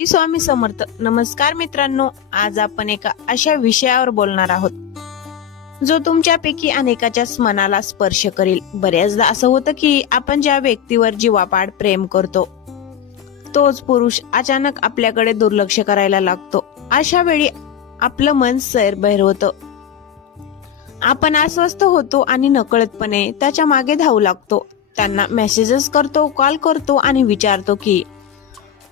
स्वामी समर्थ. नमस्कार मित्रांनो, आज आपण एका अशा विषयावर बोलणार आहोत जो तुमच्यापैकी अनेकाच्याच मनाला स्पर्श करेल. बऱ्याचदा असं होतं की आपण ज्या व्यक्तीवर जीवापाड प्रेम करतो तोच पुरुष अचानक आपल्याकडे दुर्लक्ष करायला लागतो. अशा वेळी आपलं मन सैरभैर होतं. आपण अस्वस्थ होतो आणि नकळतपणे त्याच्या मागे धावू लागतो. त्यांना मेसेजेस करतो, कॉल करतो आणि विचारतो की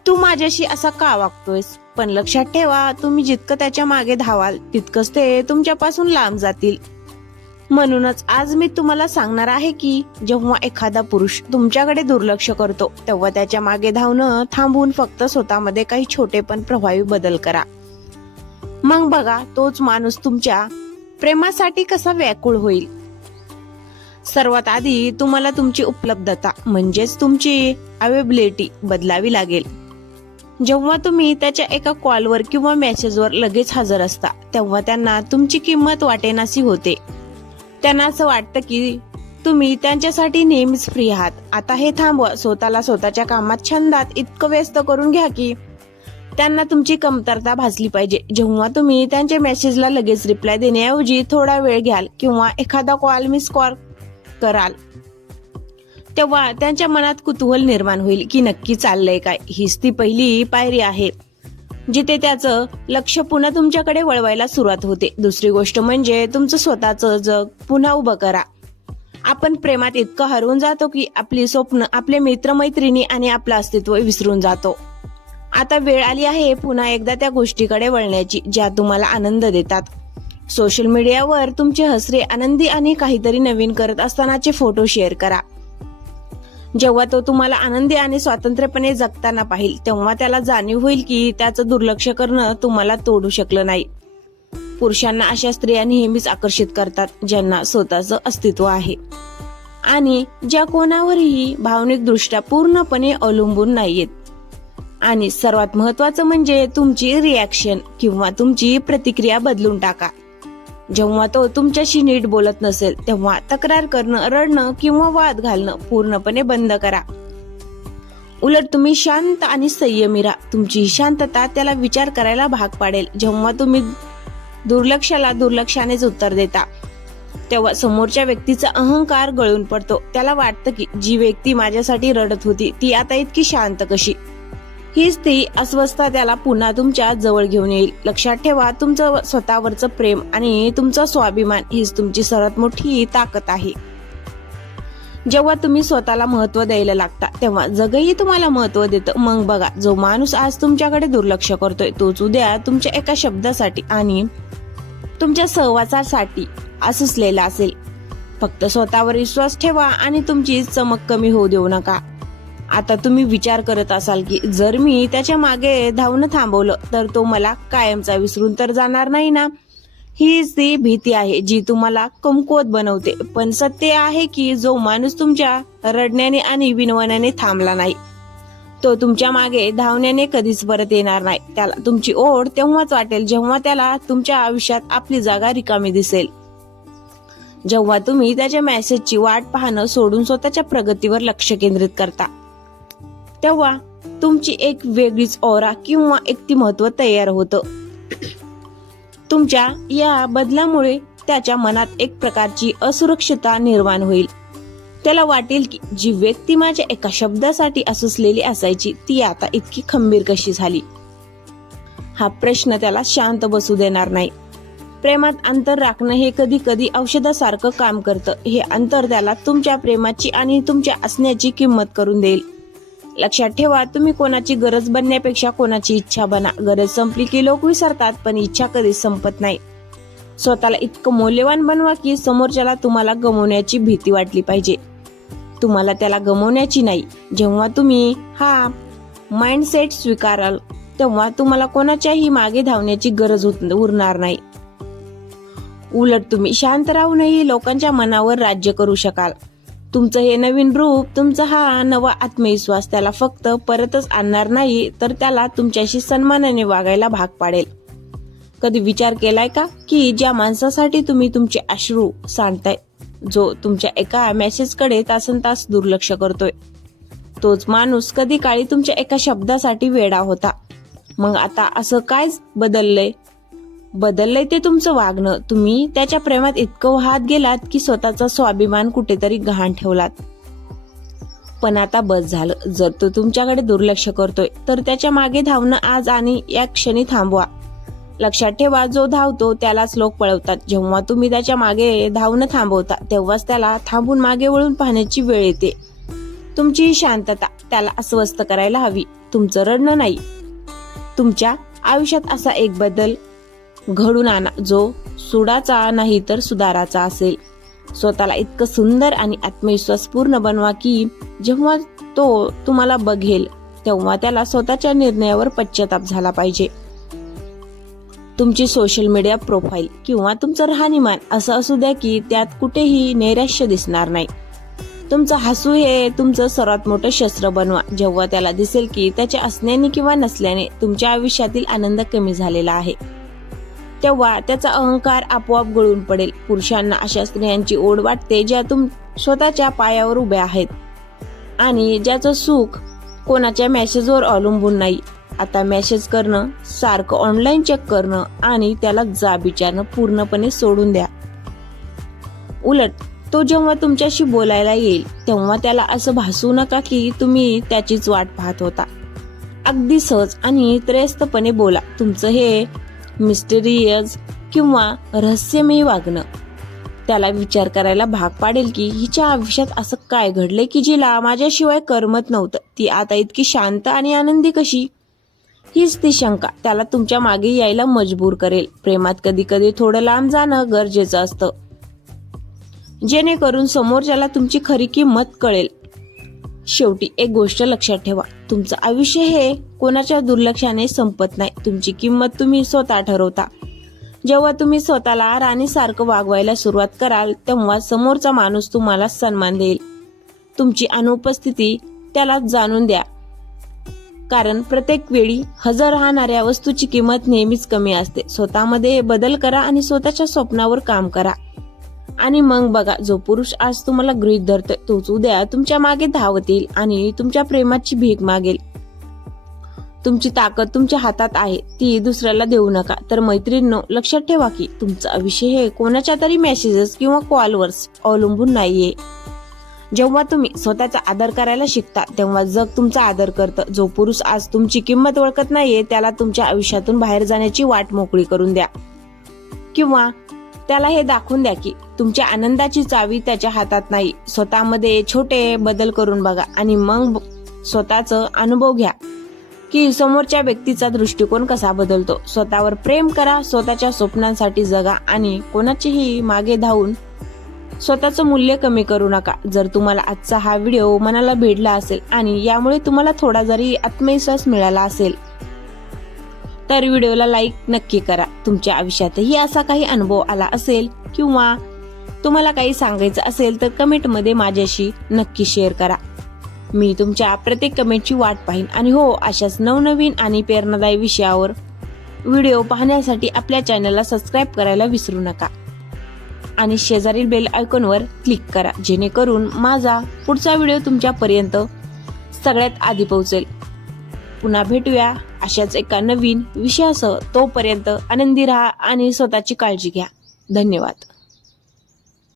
तू माझ्याशी असा का वागतोयस. पण लक्षात ठेवा, तुम्ही जितकं त्याच्या मागे धावाल तितकंच ते तुमच्यापासून लांब जातील. म्हणूनच आज मी तुम्हाला सांगणार आहे की जेव्हा एखादा पुरुष तुमच्याकडे दुर्लक्ष करतो तेव्हा त्याच्या मागे धावणं थांबवून फक्त स्वतःमध्ये काही छोटे पण प्रभावी बदल करा. मग बघा, तोच माणूस तुमच्या प्रेमासाठी कसा व्याकुळ होईल. सर्वात आधी तुम्हाला तुमची उपलब्धता म्हणजेच तुमची अवेबिलिटी बदलावी लागेल. जेव्हा तुम्ही त्याच्या एका कॉलवर किंवा मेसेजवर लगेच हजर असता तेव्हा त्यांना तुमची किंमत वाटेनाशी होते. त्यांना असं वाटतं की तुम्ही त्यांच्यासाठी नेहमीच फ्री आहात. आता हे थांबवा. स्वतःला स्वतःच्या कामात, छंदात इतकं व्यस्त करून घ्या की त्यांना तुमची कमतरता भासली पाहिजे. जेव्हा तुम्ही त्यांच्या मेसेजला लगेच रिप्लाय देण्याऐवजी थोडा वेळ घ्याल किंवा एखादा कॉल मिस कॉल कराल तेव्हा त्यांच्या मनात कुतूहल निर्माण होईल की नक्की चाललंय काय. हीच ती पहिली पायरी आहे जिथे त्याचं लक्ष पुन्हा तुमच्याकडे वळवायला सुरुवात होते. दुसरी गोष्ट म्हणजे तुमचं स्वतःचं जग पुन्हा उभं करा. आपण प्रेमात इतकं हरवून जातो की आपली स्वप्न, आपले मित्रमैत्रिणी आणि आपलं अस्तित्व विसरून जातो. आता वेळ आली आहे पुन्हा एकदा त्या गोष्टीकडे वळण्याची ज्या तुम्हाला आनंद देतात. सोशल मीडियावर तुमचे हसरे, आनंदी आणि काहीतरी नवीन करत असतानाचे फोटो शेअर करा. जेव्हा तो तुम्हाला आनंदी आणि स्वातंत्र्यपणे जगताना पाहिल तेव्हा त्याला जाणीव होईल की त्याचं दुर्लक्ष करणं तुम्हाला तोडू शकलं नाही. पुरुषांना अशा स्त्रिया नेहमीच आकर्षित करतात ज्यांना स्वतःचं अस्तित्व आहे आणि ज्या कोणावरही भावनिक दृष्ट्या पूर्णपणे अवलंबून नाहीयेत. आणि सर्वात महत्वाचं म्हणजे तुमची रिॲक्शन किंवा तुमची प्रतिक्रिया बदलून टाका. जेव्हा तो तुमच्याशी नीट बोलत नसेल तेव्हा तक्रार करणं, रडणं किंवा वाद घालणं पूर्णपणे बंद करा. उलट तुम्ही शांत आणि संयमी राहा. तुमची शांतता त्याला विचार करायला भाग पाडेल. जेव्हा तुम्ही दुर्लक्षाला दुर्लक्षानेच उत्तर देता तेव्हा समोरच्या व्यक्तीचा अहंकार गळून पडतो. त्याला वाटतं की जी व्यक्ती माझ्यासाठी रडत होती ती आता इतकी शांत कशी. हीच ती अस्वस्थता त्याला पुन्हा तुमच्या जवळ घेऊन येईल. लक्षात ठेवा, तुमचं स्वतःवरचं प्रेम आणि तुमचा स्वाभिमान हीच तुमची सर्वात मोठी ताकद आहे. जेव्हा तुम्ही स्वतःला महत्व द्यायला लागता तेव्हा जगही तुम्हाला महत्व देतं. मग बघा, जो माणूस आज तुमच्याकडे दुर्लक्ष करतोय तोच उद्या तुमच्या एका शब्दासाठी आणि तुमच्या सहवासासाठी असलेला असेल. फक्त स्वतःवर विश्वास ठेवा आणि तुमची चमक कमी होऊ देऊ नका. आता तुम्ही विचार करत असाल की जर मी त्याच्या मागे धावणं थांबवलं तर तो मला कायमचा विसरून तर जाणार नाही ना. हीच ती भीती आहे जी तुम्हाला कमकुवत बनवते. पण सत्य आहे की जो माणूस तुमच्या रडण्याने आणि विनवण्याने थांबला नाही तो तुमच्या मागे धावण्याने कधीच परत येणार नाही. त्याला तुमची ओढ तेव्हाच वाटेल जेव्हा त्याला तुमच्या आयुष्यात आपली जागा रिकामी दिसेल. जेव्हा तुम्ही त्याच्या मेसेजची वाट पाहणं सोडून स्वतःच्या प्रगतीवर लक्ष केंद्रित करता तेव्हा तुमची एक वेगळीच ऑरा किंवा व्यक्तिमत्व तयार होतं. तुमच्या या बदलामुळे त्याच्या मनात एक प्रकारची असुरक्षितता निर्माण होईल. त्याला वाटेल की जी व्यक्ती माझ्या एका शब्दासाठी असलेली असायची ती आता इतकी खंबीर कशी झाली. हा प्रश्न त्याला शांत बसू देणार नाही. प्रेमात अंतर राखणं हे कधी कधी औषधासारखं काम करतं. हे अंतर त्याला तुमच्या प्रेमाची आणि तुमच्या असण्याची किंमत करून देईल. लक्षात ठेवा, तुम्ही कोणाची गरज बनण्यापेक्षा कोणाची इच्छा बना. गरज संपली की लोक विसरतात पण इच्छा कधीच संपत नाही. स्वतःला इतकं मौल्यवान बनवा की समोरच्याला तुम्हाला गमवण्याची भीती वाटली पाहिजे, तुम्हाला त्याला गमवण्याची नाही. जेव्हा तुम्ही हा माइंडसेट स्वीकाराल तेव्हा तुम्हाला कोणाच्याही मागे धावण्याची गरज उरणार नाही. उलट तुम्ही शांत राहूनही लोकांच्या मनावर राज्य करू शकाल. तुमचं हे नवीन रूप, तुमचा हा नवा आत्मविश्वास त्याला फक्त परतच आणणार नाही तर त्याला तुमच्याशी सन्मानाने वागायला भाग पाडेल. कधी विचार केलाय का की ज्या माणसासाठी तुम्ही तुमचे अश्रू सांडताय, जो तुमच्या एका मेसेजकडे तासनतास दुर्लक्ष करतोय, तोच माणूस कधी काळी तुमच्या एका शब्दासाठी वेडा होता. मग आता असं काय बदललंय ते तुमचं वागणं. तुम्ही त्याच्या प्रेमात इतकं वाहत गेलात की स्वतःचा स्वाभिमान कुठेतरी गहाण ठेवलात. पण आता बस झालं. जर तो तुमच्याकडे दुर्लक्ष करतोय तर त्याच्या मागे धावणं आज आणि या क्षणी थांबवा. लक्षात ठेवा, जो धावतो त्यालाच लोक पळवतात. जेव्हा तुम्ही त्याच्या मागे धावणं थांबवता तेव्हाच त्याला थांबून मागे वळून पाहण्याची वेळ येते. तुमची शांतता त्याला अस्वस्थ करायला हवी, तुमचं रडणं नाही. तुमच्या आयुष्यात असा एक बदल घडून आणा जो सुडाचा नाही तर सुधाराचा असेल. स्वतःला इतकं सुंदर आणि आत्मविश्वासपूर्ण बनवा की जेव्हा तो तुम्हाला बघेल तेव्हा त्याला स्वतःच्या निर्णयावर पश्चाताप झाला पाहिजे. तुमची सोशल मीडिया प्रोफाईल किंवा तुमचं राहणीमान असं असू द्या की त्यात कुठेही नैराश्य दिसणार नाही. तुमचं हसू हे तुमचं सर्वात मोठं शस्त्र बनवा. जेव्हा त्याला दिसेल की त्याच्या असण्याने किंवा नसल्याने तुमच्या आयुष्यातील आनंद कमी झालेला आहे तेव्हा त्याचा अहंकार आपोआप गळून पडेल. पुरुषांना अशा स्त्रियांची ओढ वाटते ज्या स्वतःच्या पायावर उभ्या आहेत आणि ज्याचं सुख कोणाच्या मेसेजवर अवलंबून नाही. आता मेसेज करणं, सारखं ऑनलाईन चेक करणं आणि त्याला जाब विचारणं पूर्णपणे सोडून द्या. उलट तो जेव्हा तुमच्याशी बोलायला येईल तेव्हा त्याला असं भासू नका की तुम्ही त्याचीच वाट पाहत होता. अगदी सहज आणि त्रयस्थपणे बोला. तुमचं हे मिस्टेरियस किंवा रहस्यमयी वागणं त्याला विचार करायला भाग पाडेल की हिच्या आयुष्यात असं काय घडलंय की जिला माझ्याशिवाय करमत नव्हतं. ती आता इतकी शांत आणि आनंदी कशी? हीच ती शंका त्याला तुमच्या मागे यायला मजबूर करेल. प्रेमात कधी कधी थोडं लांब जाणं गरजेचं असतं जेणेकरून समोरच्याला तुमची खरी किंमत कळेल. शेवटी एक गोष्ट लक्षात ठेवा, तुमचं आयुष्य हे कोणाच्या दुर्लक्षाने संपत नाही. तुमची किंमत तुम्ही स्वतः ठरवता. जेव्हा तुम्ही स्वतःला राणीसारखं वागवायला सुरुवात कराल तेव्हा समोरचा माणूस तुम्हाला सन्मान देईल. तुमची अनुपस्थिती त्याला जाणून द्या, कारण प्रत्येक वेळी हजर राहणाऱ्या वस्तूची किंमत नेहमीच कमी असते. स्वतःमध्ये बदल करा आणि स्वतःच्या स्वप्नावर काम करा आणि मग बघा, जो पुरुष आज तुम्हाला गृहीत धरतोय तोच उद्या तुमच्या मागे धावत येईल आणि तुमच्या प्रेमाची भीक मागेल. तुमची ताकद तुमच्या हातात आहे, ती दुसऱ्याला देऊ नका. तर मैत्रिणींनो, लक्षात ठेवा की तुमचं आयुष्य हे कोणाच्या तरी मेसेजेस किंवा कॉलवर अवलंबून नाहीये. जेव्हा तुम्ही स्वतःचा आदर करायला शिकता तेव्हा जग तुमचा आदर करतं. जो पुरुष आज तुमची किंमत ओळखत नाहीये त्याला तुमच्या आयुष्यातून बाहेर जाण्याची वाट मोकळी करून द्या किंवा त्याला हे दाखवून द्या की तुमच्या आनंदाची चावी त्याच्या हातात नाही. स्वतःमध्ये छोटे बदल करून बघा आणि मग स्वतःचा अनुभव घ्या की समोरच्या व्यक्तीचा दृष्टिकोन कसा बदलतो. स्वतःवर प्रेम करा, स्वतःच्या स्वप्नांसाठी जगा आणि कोणाचेही मागे धावून स्वतःचं मूल्य कमी करू नका. जर तुम्हाला आजचा हा व्हिडिओ मनाला भिडला असेल आणि यामुळे तुम्हाला थोडा जरी आत्मविश्वास मिळाला असेल तर व्हिडिओला लाईक नक्की करा. तुमच्या आयुष्यातही असा काही अनुभव आला असेल किंवा तुम्हाला काही सांगायचं असेल तर कमेंटमध्ये माझ्याशी नक्की शेअर करा. मी तुमच्या प्रत्येक कमेंटची वाट पाहीन आणि हो, अशाच नवनवीन आणि प्रेरणादायी विषयावर व्हिडिओ पाहण्यासाठी आपल्या चॅनलला सबस्क्राईब करायला विसरू नका आणि शेजारील बेल आयकॉनवर क्लिक करा जेणेकरून माझा पुढचा व्हिडिओ तुमच्यापर्यंत सगळ्यात आधी पोहोचेल. पुन्हा भेटूया अशाच एका नवीन विषयासह. तोपर्यंत आनंदी राहा आणि स्वतःची काळजी घ्या. धन्यवाद.